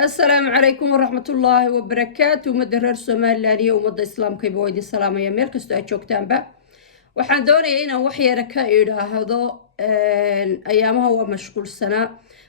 السلام عليكم ورحمة الله وبركاته مدرر سوماليلانية ومدى إسلام كيبو ويدي السلام يا مير كستو أجوكتان با waxaan doonayaa inaan wax yara ka idhaahdo ayaamaha waa mashquul sanaa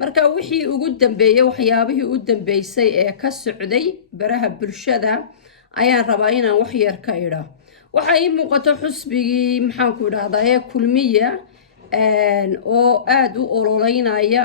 marka wixii ugu dambeeyay waxyaabihii u dambeysay ee ka socday baraha bulshada ayaan rabaa inaan wax yar ka idhaa waxa ii muuqato xusbigii maxaan ku idhaahdaa ee kulmiya oo aad u ololeynaya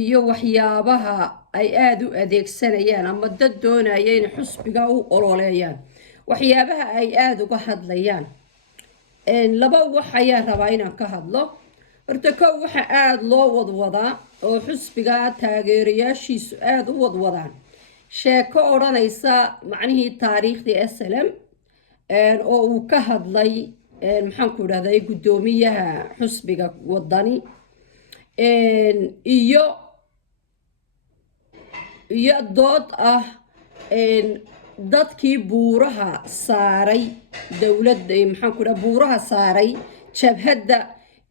iyo waxyaabaha ay aad u adeegsanayaan ama dad doonaya inay xusbiga u ololeeyaan waxyaabaha ay aad uga hadlayaan laba wax ayaan rabaa inaan ka hadlo horta kow waxa aad loo wadwadaa oo xusbiga taageerayaashiisu aad u wadwadaan sheeko odhanaysa macnihii taariikhdii SLM oo uu ka hadlay maxaan ku idhahdaa guddoomiyaha xusbiga wadani iyo dood ah dadkii buuraha saaray dowladda maxaan ku dhaha buuraha saaray jabhadda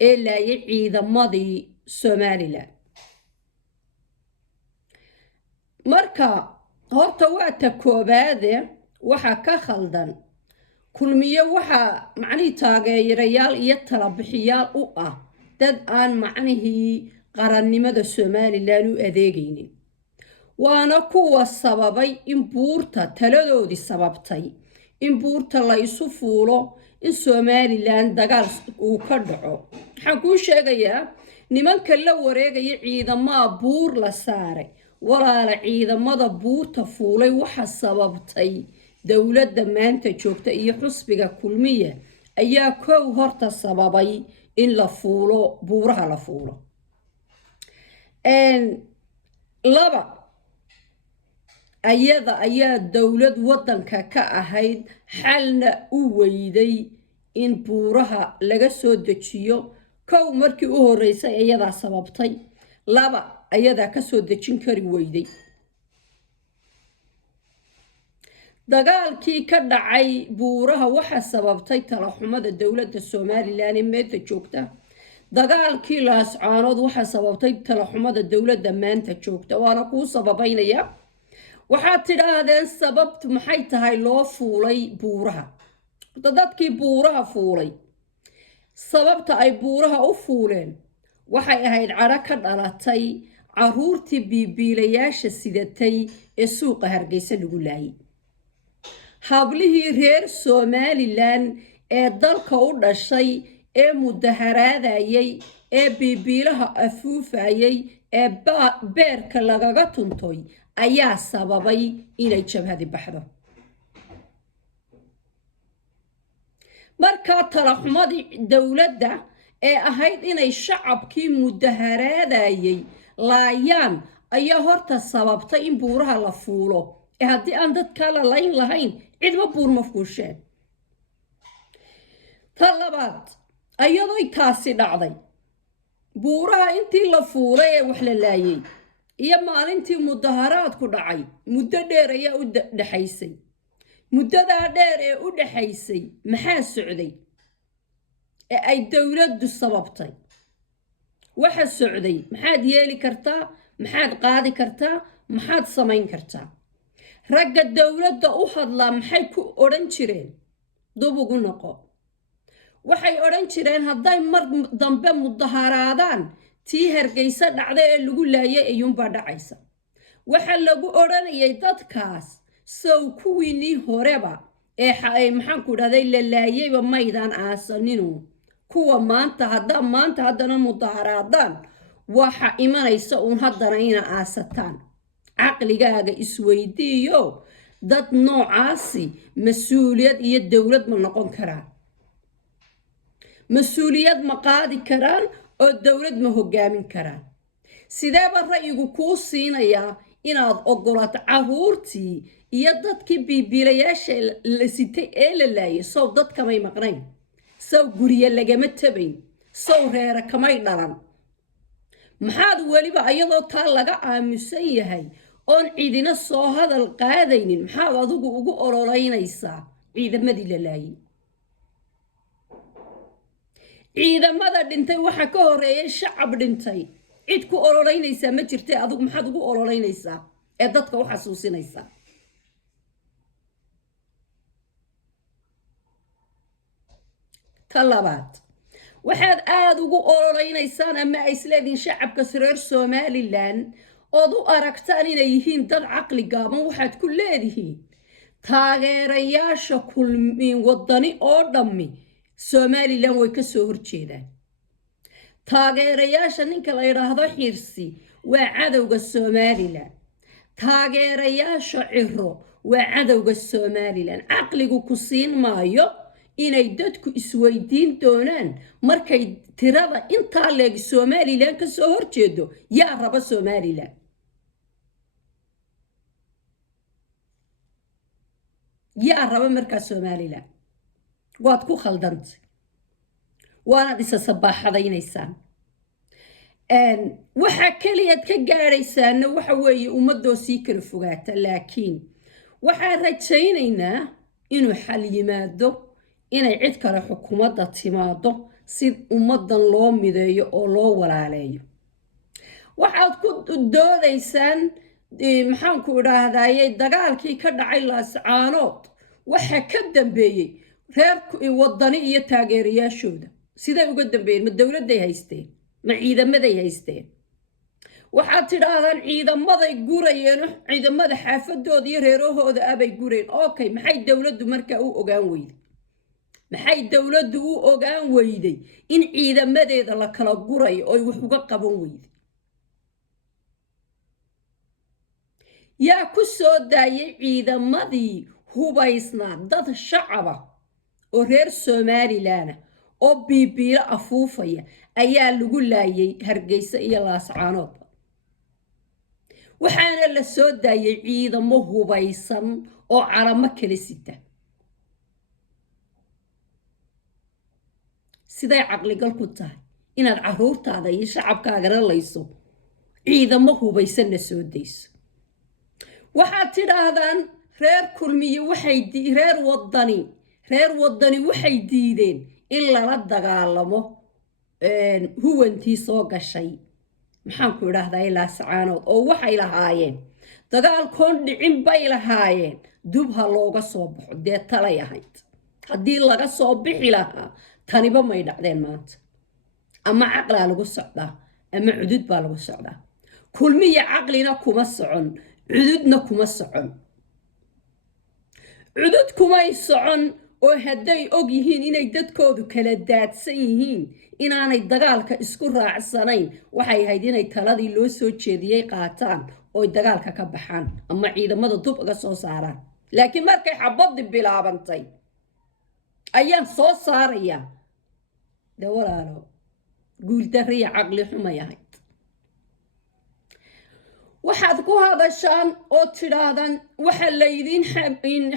ee laayay ciidamadii Somaliland marka horta waa ta koobaade waxa ka khaldan kulmiye waxa macnihii taageerayaal iyo talabixiyaal u ah dad aan macnihii qarannimada Somaliland u adeegaynin waana kuwa sababay in buurta taladoodii sababtay in buurta la isu fuulo in Somaliland dagaal uu ka dhaco waxaan kuu sheegayaa nimanka la wareegaya ciidamada buur la saaray walaala ciidamada buurta fuulay waxa sababtay dowladda maanta joogta iyo xusbiga kulmiye ayaa kow horta sababay in la fuulo buuraha la fuulo laba ayada ayaa dowlad waddanka ka ahayd xalna u weyday in buuraha laga soo dejiyo kow markii u horeysay ayadaa sababtay laba ayadaa ka soo dejin kari weyday dagaalkii ka dhacay buuraha waxa sababtay talaxumada dowladda Somaliland ee maanta joogta dagaalkii laascaanood waxa sababtay talaxumada dowladda maanta joogta waana kuu sababaynaya waxaad tidhaahdeen sababtu maxay tahay loo fuulay buuraha dadkii buuraha fuulay sababta ay buuraha u fuuleen waxay ahayd cadho ka dhalatay caruurtii biibiilayaasha sidatay ee suuqa Hargeysa lagu laayay hablihii reer Somaliland ee dalka u dhashay ee mudaharaadayay ee biibiilaha afuufayay ee beerka lagaga tuntoy ayaa sababay inay jabhadi baxdo marka talaxumadii dowladda ee ahayd inay shacabkii mudaharaadayay laayaan ayaa horta sababtay in buuraha la fuulo ee haddii aan dadka la layn lahayn cidba buur ma fuusheen ta labaad ayadoo taasi dhacday buuraha intii la fuulay ee wax la laayay iyo maalintii mudaharaadku dhacay muddo dheer ayaa u dhaxaysay muddadaa dheer ee u dhaxaysay maxaa socday ee ay dowladdu sababtay waxa socday maxaad yeeli kartaa maxaad qaadi kartaa maxaad samayn kartaa ragga dowladda u hadlaa maxay ku odhan jireen dub ugu noqo waxay odhan jireen hadday mar dambe mudaharaadaan tii Hargeysa dhacday ee lagu laayay ayuunbaa dhacaysa waxa lagu odhanayay dadkaas sow kuwiinii horeba ee maxaan ku idhahday la laayayba maydaan aasaninu kuwa maanta haddana mudaharaadaan waxa imanaysa uun haddana ina aasataan caqligaaga isweydiiyo dad noocaasi mas-uuliyad iyo dowlad ma noqon karaan mas-uuliyad ma qaadi karaan oo dowlad ma hogaamin karaan sideeba ra'yigu kuu siinayaa inaad ogolaato caruurtii iyo dadkii biibiilayaasha la sitay ee la laayay sow dad kamay maqnayn sow gurye lagama tabayn sow reere kamay dhalan maxaad weliba ayadoo taa laga aamusan yahay oon cidina soo hadal qaadaynin maxaad adigu ugu ololeynaysaa ciidamadii la laayay ciidamada dhintay waxa ka horeeyay shacab dhintay cid ku ololeynaysaa ma jirtay adigu maxaad ugu ololeynaysaa ee dadka u xasuusinaysaa. ta labaad waxaad aad ugu ololeynaysaan ama ay isleedihiin shacabka reer somalilan ood u aragtaan inay yihiin dad caqli gaaban. waxaad ku leedihiin taageerayaasha wadani oo dhammi somalilan way ka soo horjeedaan. taageerayaasha ninka la yidhaahdo Xirsi waa cadowga somalilan. taageerayaasha Ciro waa cadowga somalilan. caqligu ku siin maayo inay dadku isweydiin doonaan markay tirada intaa leeg somalilan ka soo horjeedo yaa raba somalilan. yaa raba markaa somalilan. waad ku khaldantay waanaad isa sabaaxadaynaysaan. waxa kaliyaad ka gaadhaysaana waxa weeye ummadoo sii kala fogaata. laakiin waxaan rajaynaynaa inuu xal yimaado, inay cid kale xukuumadda timaado si ummaddan loo mideeyo oo loo walaaleeyo. waxaad ku doodaysaan maxaanku idhaahdaye dagaalkii ka dhacay laascaanood waxa ka dambeeyey reer wadani iyo taageerayaashooda. siday uga dambeeyeen? ma dowladday haysteen? ma ciidamaday haysteen? waxaad tidhaahdaan ciidamaday gurayeen, ciidamada xaafadooda iyo reerahooda abay gureen. okay, maxay dowladdu markaa u ogaan weyday? maxay dowladdu u ogaan weyday in ciidamadeeda la kala gurayo oo wax uga qaban weyday? yaa ku soo daayay ciidamadii hubaysnaa dad shacaba oo reer somalilan oo biibiilo afuufaya ayaa lagu laayay Hargeysa iyo Laascaanood. waxaana la soo daayay ciidamo hubaysan oo calamo kala sita. siday caqligal ku tahay inaad caruurtaada iyo shacabkaagana layso ciidamo hubaysanna soo dayso? waxaad tidhaahdaan reer kulmiye reer wadani waxay diideen in lala dagaalamo huwantii soo gashay maxaanku idhaahdaa Laascaanood, oo waxay lahaayeen dagaalkoon dhicin bay lahaayeen dub ha looga soo baxo. dee talay ahayd. haddii laga soo bixi lahaa taniba may dhacdeen maanta. ama caqlaa lagu socdaa ama cudud baa lagu socdaa. kulmiye caqlina kuma socon, cududna kuma socon. cudud kumay socon oo hadday og yihiin inay dadkoodu kala daadsan yihiin inaanay dagaalka isku raacsanayn waxay ahayd inay taladii loo soo jeediyey qaataan oo dagaalka ka baxaan ama ciidamada dub uga soo saaraan. laakiin markay xabadii bilaabantay ayaan soo saarayaa. dee walaalo guuldarriya caqli xumay ahayd. waxaad ku hadashaan oo tidhaahdaan waxa laydiin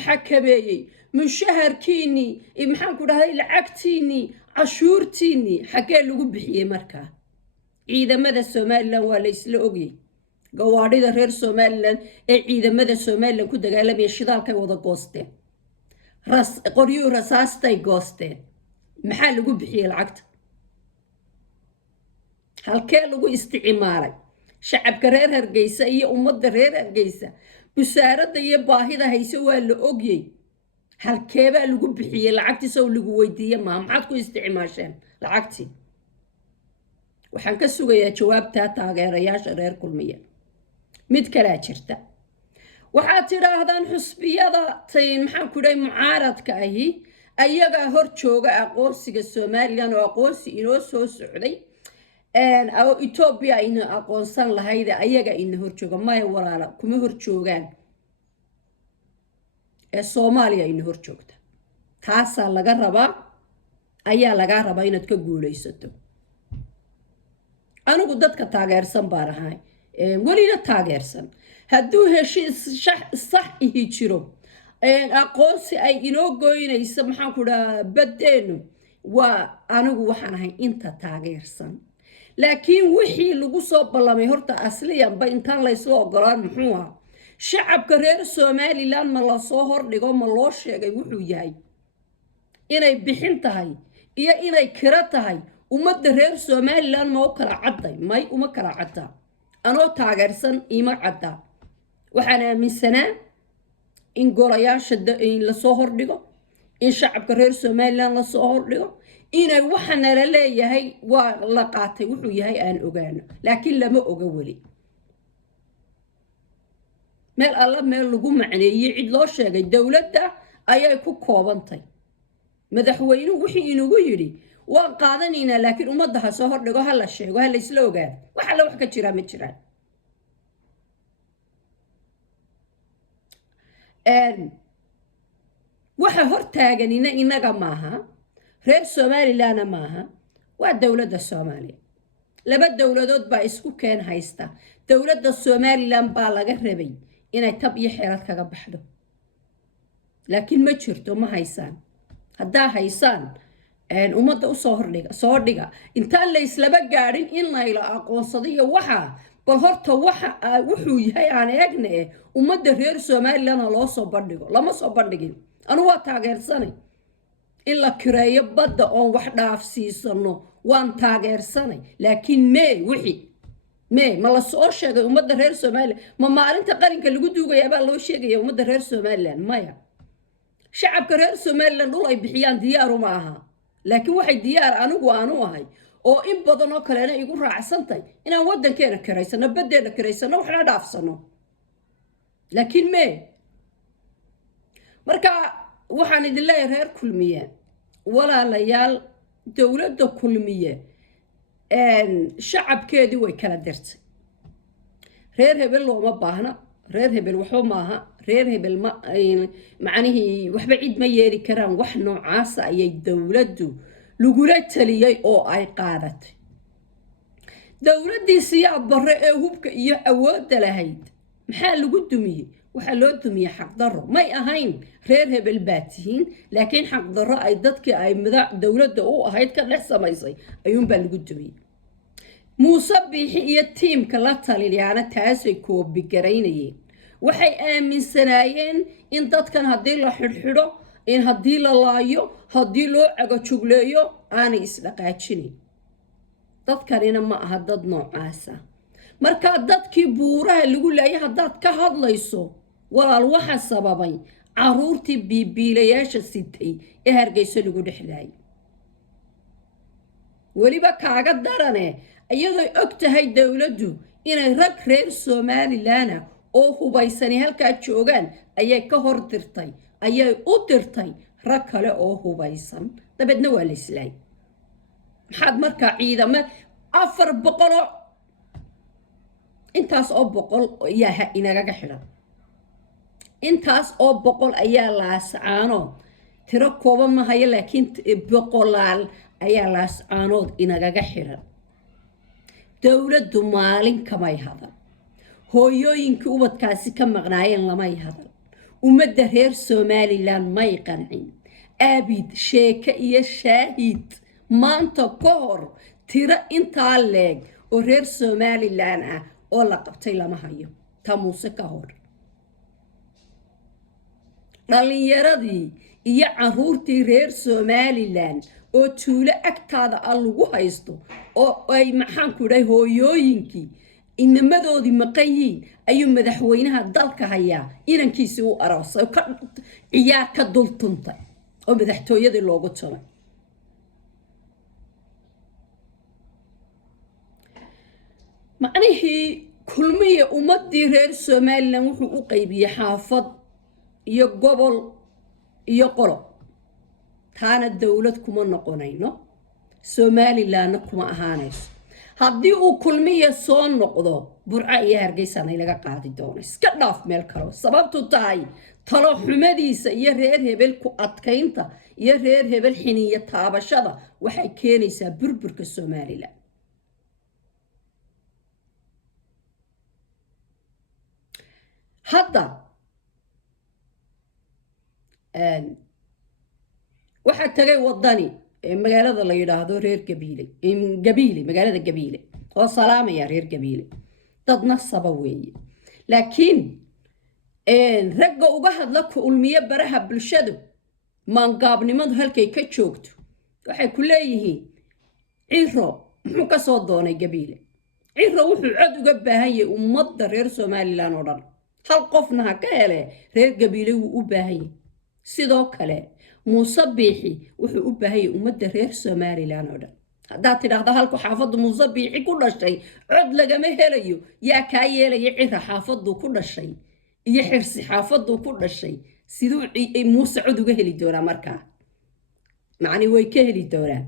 xakameeyey mushaharkiinnii maxaanku dhahday lacagtiinnii cashuurtiinnii xaggee lagu bixiyey markaa? ciidamada somalilan waa la isla ogyey. gawaadhida reer somalilan ee ciidamada somalilan ku dagaalamaya shidaalkay wada goosteen, qoryuhu rasaastay goosteen. maxaa lagu bixiyey lacagta? halkee lagu isticmaalay? shacabka reer Hargeysa iyo ummadda reer Hargeysa busaaradda iyo baahida hayso waa la ogyey. halkeebaa lagu bixiyey lacagtii? sow lagu weydiiye maa maxaad ku isticmaasheen lacagtii? waxaan ka sugayaa jawaabtaa taageerayaasha reer kulmiye. mid kalaa jirta. waxaad tidhaahdaan xusbiyada maxaanku dhahay mucaaradka ahi ayagaa hor jooga aqoonsiga somalilan oo aqoonsi inoo soo socday oo Ethiopia ina aqoonsan lahayd ayaga ina hor jooga. maya walaala, kuma hor joogaan. Soomaaliya ina hor joogta. taasaa laga rabaa, ayaa laga rabaa inaad ka guulaysato. anigu dadka taageersan baan ahay, welina taageersan. hadduu heshiis sax ihi jiro aqoonsi ay inoo goynayso maxaanku dhahaa baddeenu, waa anigu waxaan ahay inta taageersan. laakiin wixii lagu soo ballamay horta asliyanba intaan laysla ogolaan muxuu ahaa? shacabka reer somalilan ma la soo hordhigo? ma loo sheegay wuxuu yahay? inay bixin tahay iyo inay kira tahay? ummadda reer somalilan ma u kala cadday? may uma kala caddaa. anoo taageersan ima caddaa. waxaan aaminsanaa in golayaasha in lasoo hordhigo in shacabka reer somaliland lasoo hordhigo inay waxa nala leeyahay waa la qaatay wuxuu yahay aan ogaano laakiin lama oga weli meel alla meel lagu macneeyey cid loo sheegay dowladda ayay ku koobantay madaxweynuhu wixii inagu yidhi waan qaadanaynaa laakiin ummadda ha soo hordhigo ha la sheego ha la isla ogaado wax alla wax ka jiraa ma jiraan waxa hortaaganina inaga maaha reer somalilandna maaha waa dowladda soomaaliya laba dowladood baa isku keen haysta dowladda somaliland baa laga rabay inay tab iyo xeelad kaga baxdo laakiin ma jirto ma haysaan haddaa haysaan ummadda usoo hordhiga soo dhiga intaan la islaba gaadhin in layla aqoonsado iyo waxa bal horta waxa wuxuu yahay aan eegna ummadda reer somalilandna loo soo bandhigo lama soo bandhigin anu waa taageersanay in la kireeyo badda oon wax dhaafsiisano waan taageersanay laakiin wixii ma la soo sheegay ummadda reer somaliland ma maalinta qarinka lagu duugaya baa loo sheegaya ummadda reer somaliland maya shacabka reer somaliland dhul ay bixiyaan diyaaru ma aha laakiin waxay diyaar anigu aanu ahay oo in badan oo kalena igu raacsantay inaan waddankeena kiraysano baddeena kiraysano waxna dhaafsano laakiin marka waxaan idin leeyahay reer kulmiye walaalayaal dowladda kulmiye shacabkeedii way kala dirtay reer hebel looma baahna reer hebel waxba maaha reer hebel macnihii waxba cid ma yeeli karaan wax noocaasa ayay dowladdu lagula taliyey oo ay qaadatay dowladdii siyaab barre ee hubka iyo awoodda lahayd maxaa lagu dumiyey waxaa loo dumiyey xaqdarro may ahayn reer hebel baa tihiin laakiin xaqdarro ay dadkii ay dowladda u ahayd ka dhex samaysay ayuunbaa lagu dumiyey muuse biixi iyo tiimka la taliyaana taasay koobigaraynayeen waxay aaminsanaayeen in dadkan haddii la xidhxidho in haddii la laayo haddii loo cagajugleeyo aanay isdhaqaajinayn dadkanina ma aha dad noocaasa markaa dadkii buuraha lagu laayay haddaad ka hadlayso walaal waxa sababay caruurtii biibiilayaasha sitay ee hargeyso lagu dhexlaayay weliba kaaga darane iyadoo og tahay dowladdu inay rag reer somaliland oo hubaysani halkaa joogaan ayay ka hor dirtay ayay u dirtay rag kale oo hubaysan dabeedna waa la islaay maxaad markaa ciidamo 400 intaas oo 100 ayaa inagaga xidhan intaas oo 100 ayaa laascaanood tiro kooban ma hayo laakiin 100 ayaa laascaanood inagaga xidhan dowladdu maalin kamay hadan hooyooyinkii ubadkaasi ka maqnaayeen lamay hadan ummadda reer somaliland may qancin abid sheeke iyo shaahid maanta ka hor tiro intaa leeg oo reer somaliland ah oo la qabtay lama hayo ta muuse ka hor dhalinyaradii iyo caruurtii reer somaliland oo tuulo agtaada lagu haysto oo ay maxaan ku dhahay hooyooyinkii inamadoodii maqan yihiin ayuu madaxweynaha dalka hayaa inankiisii u aroosay ciyaar ka dultuntay oo madaxtooyadii loogu tumay macnihii kulmiye ummadii reer somaliland wuxuu u qaybiyey xaafad iyo gobol iyo qolo taana dowlad kuma noqonayno somalilandna kuma ahaanayso haddii uu kulmiye soo noqdo burca iyo hargeysana laga qaadi doono iska dhaaf meel kale sababtu tahay talo xumadiisa iyo reer hebel ku adkaynta iyo reer hebel xiniya taabashada waxay keenaysaa burburka somaliland hadda waxaa tagay wadani magaalada la yidhaahdo reer gabiile magaalada gabiile oo salaamaya reer gabiile dad nasaba weeye laakiin ragga uga hadla kulmiye baraha bulshadu maangaabnimadu halkay ka joogto waxay ku leeyihiin ciro muxuu ka soo doonay gabiile ciro wuxuu cod uga baahan yahay ummadda reer somaliland oo dhan hal qofna ha ka hele reer gabiile wuu u baahan yahay sidoo kale muuse biixi wuxuu u baahan yahay ummadda reer somalilan oo dhan haddaad tidhaahda halku xaafaddu muuse biixi ku dhashay cod lagama helayo yaa kaa yeelaya cira xaafaddu ku dhashay iyo xirsi xaafaddu ku dhashay siduu muuse cod uga heli doonaa markaa macni way ka heli doonaan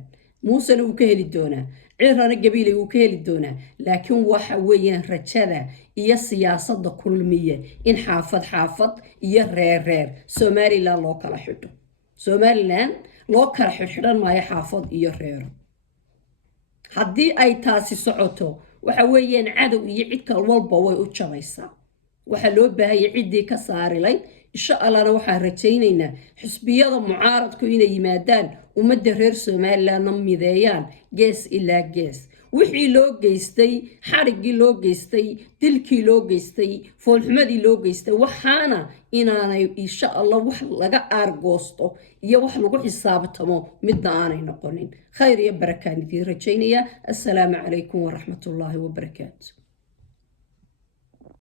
muusena wuu ka heli doonaa cirana gabiilay wuu ka heli doonaa laakiin waxa weeyaan rajada iyo siyaasadda kulmiye in xaafad xaafad iyo reer somalilan loo kala xidho somalilan loo kala xidhan maayo xaafad iyo reero haddii ay taasi socoto waxa weeyaan cadow iyo cid kal walba way u jabaysaa waxaa loo baahaya ciddii ka saarilayd insha allahna waxaan rajaynaynaa xisbiyada mucaaradku inay yimaadaan ummadda reer somalilandna mideeyaan gees ilaa gees wixii loo geystay xariggii loo geystay dilkii loo geystay foolxumadii loo geystay waxaana inaanay insha allah wax laga aargoosto iyo wax lagu xisaabtamo midna aanay noqonin khayr iyo barakaan idiin rajaynaya assalaamu calaykum waraxmatullaahi wabarakaatu